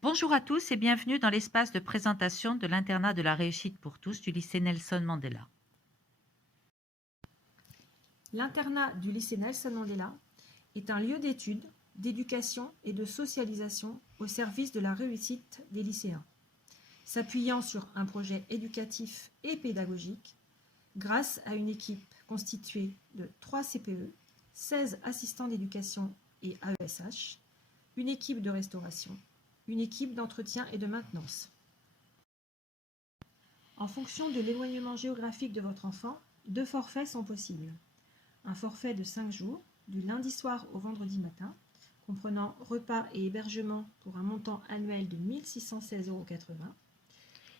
Bonjour à tous et bienvenue dans l'espace de présentation de l'internat de la réussite pour tous du lycée Nelson Mandela. L'internat du lycée Nelson Mandela est un lieu d'études, d'éducation et de socialisation au service de la réussite des lycéens. S'appuyant sur un projet éducatif et pédagogique, grâce à une équipe constituée de 3 CPE, 16 assistants d'éducation et AESH, une équipe de restauration, une équipe d'entretien et de maintenance. En fonction de l'éloignement géographique de votre enfant, 2 forfaits sont possibles. Un forfait de 5 jours, du lundi soir au vendredi matin, comprenant repas et hébergement pour un montant annuel de 1 616,80 €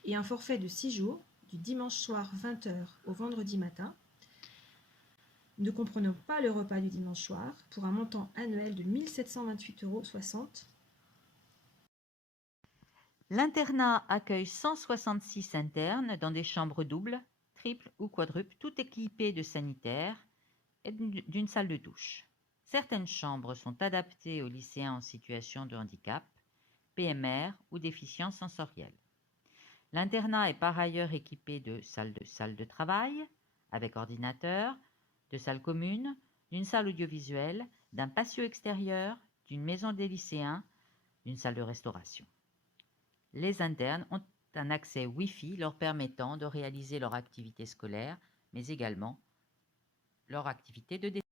et un forfait de 6 jours, du dimanche soir 20 h au vendredi matin, ne comprenant pas le repas du dimanche soir, pour un montant annuel de 1 728,60 €. L'internat accueille 166 internes dans des chambres doubles, triples ou quadruples, toutes équipées de sanitaires et d'une salle de douche. Certaines chambres sont adaptées aux lycéens en situation de handicap, PMR ou déficience sensorielle. L'internat est par ailleurs équipé de salles de travail, avec ordinateur, de salles communes, d'une salle audiovisuelle, d'un patio extérieur, d'une maison des lycéens, d'une salle de restauration. Les internes ont un accès Wi-Fi leur permettant de réaliser leur activité scolaire, mais également leur activité de détente.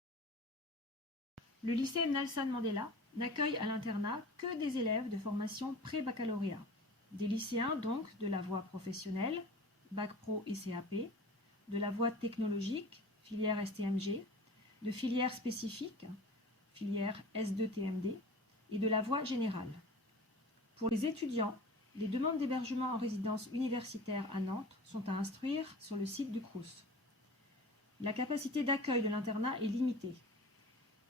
Le lycée Nelson Mandela n'accueille à l'internat que des élèves de formation pré-baccalauréat, des lycéens donc de la voie professionnelle, Bac Pro et CAP, de la voie technologique, filière STMG, de filières spécifiques, filière S2TMD, et de la voie générale. Pour les étudiants, les demandes d'hébergement en résidence universitaire à Nantes sont à instruire sur le site du Crous. La capacité d'accueil de l'internat est limitée.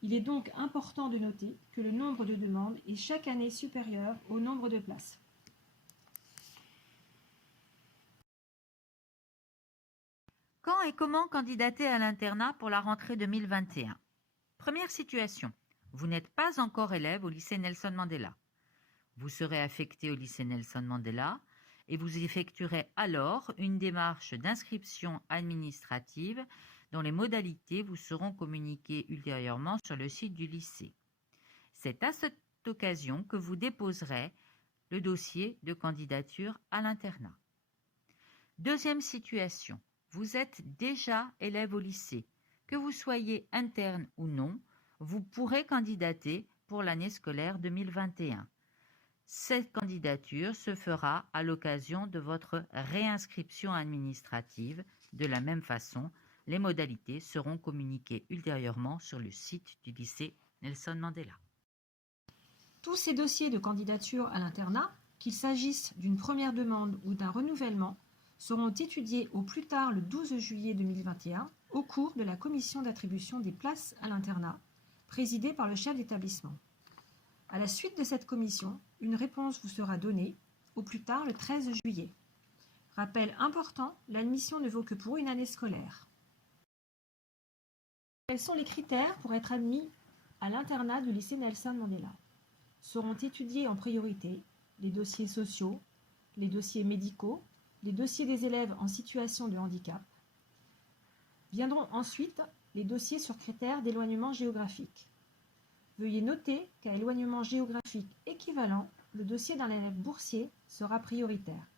Il est donc important de noter que le nombre de demandes est chaque année supérieur au nombre de places. Quand et comment candidater à l'internat pour la rentrée 2021? Première situation, vous n'êtes pas encore élève au lycée Nelson Mandela. Vous serez affecté au lycée Nelson Mandela et vous effectuerez alors une démarche d'inscription administrative dont les modalités vous seront communiquées ultérieurement sur le site du lycée. C'est à cette occasion que vous déposerez le dossier de candidature à l'internat. Deuxième situation, vous êtes déjà élève au lycée. Que vous soyez interne ou non, vous pourrez candidater pour l'année scolaire 2021. Cette candidature se fera à l'occasion de votre réinscription administrative. De la même façon, les modalités seront communiquées ultérieurement sur le site du lycée Nelson Mandela. Tous ces dossiers de candidature à l'internat, qu'il s'agisse d'une première demande ou d'un renouvellement, seront étudiés au plus tard le 12 juillet 2021 au cours de la commission d'attribution des places à l'internat, présidée par le chef d'établissement. À la suite de cette commission, une réponse vous sera donnée, au plus tard le 13 juillet. Rappel important, l'admission ne vaut que pour une année scolaire. Quels sont les critères pour être admis à l'internat du lycée Nelson Mandela? Seront étudiés en priorité les dossiers sociaux, les dossiers médicaux, les dossiers des élèves en situation de handicap. Viendront ensuite les dossiers sur critères d'éloignement géographique. Veuillez noter qu'à éloignement géographique équivalent, le dossier d'un élève boursier sera prioritaire.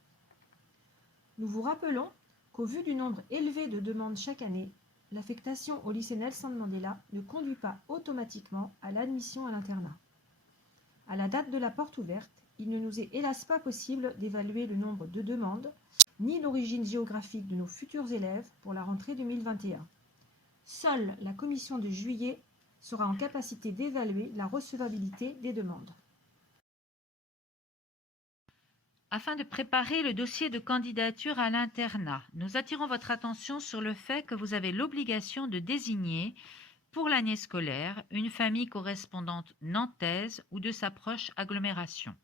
Nous vous rappelons qu'au vu du nombre élevé de demandes chaque année, l'affectation au lycée Nelson Mandela ne conduit pas automatiquement à l'admission à l'internat. À la date de la porte ouverte, il ne nous est hélas pas possible d'évaluer le nombre de demandes, ni l'origine géographique de nos futurs élèves pour la rentrée 2021. Seule la commission de juillet sera en capacité d'évaluer la recevabilité des demandes. Afin de préparer le dossier de candidature à l'internat, nous attirons votre attention sur le fait que vous avez l'obligation de désigner, pour l'année scolaire, une famille correspondante nantaise ou de sa proche agglomération.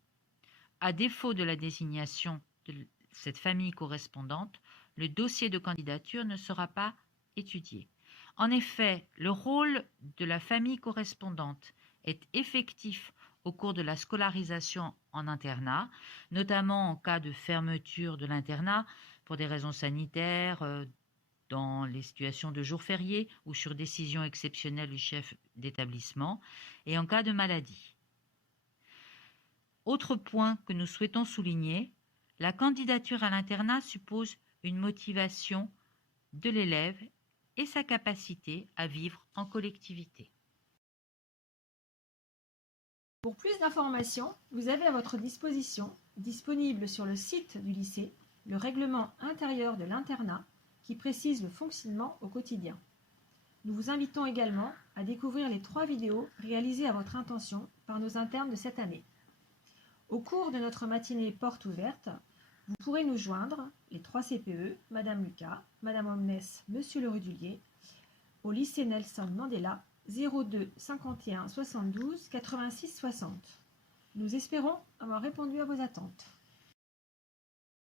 À défaut de la désignation de cette famille correspondante, le dossier de candidature ne sera pas étudié. En effet, le rôle de la famille correspondante est effectif au cours de la scolarisation en internat, notamment en cas de fermeture de l'internat pour des raisons sanitaires, dans les situations de jours fériés ou sur décision exceptionnelle du chef d'établissement, et en cas de maladie. Autre point que nous souhaitons souligner, la candidature à l'internat suppose une motivation de l'élève et sa capacité à vivre en collectivité. Pour plus d'informations, vous avez à votre disposition, disponible sur le site du lycée, le règlement intérieur de l'internat qui précise le fonctionnement au quotidien. Nous vous invitons également à découvrir les 3 vidéos réalisées à votre intention par nos internes de cette année. Au cours de notre matinée porte ouverte, vous pourrez nous joindre, les 3 CPE, Madame Lucas, Madame Omnes, Monsieur Le Rudulier, au lycée Nelson Mandela, 02 51 72 86 60. Nous espérons avoir répondu à vos attentes.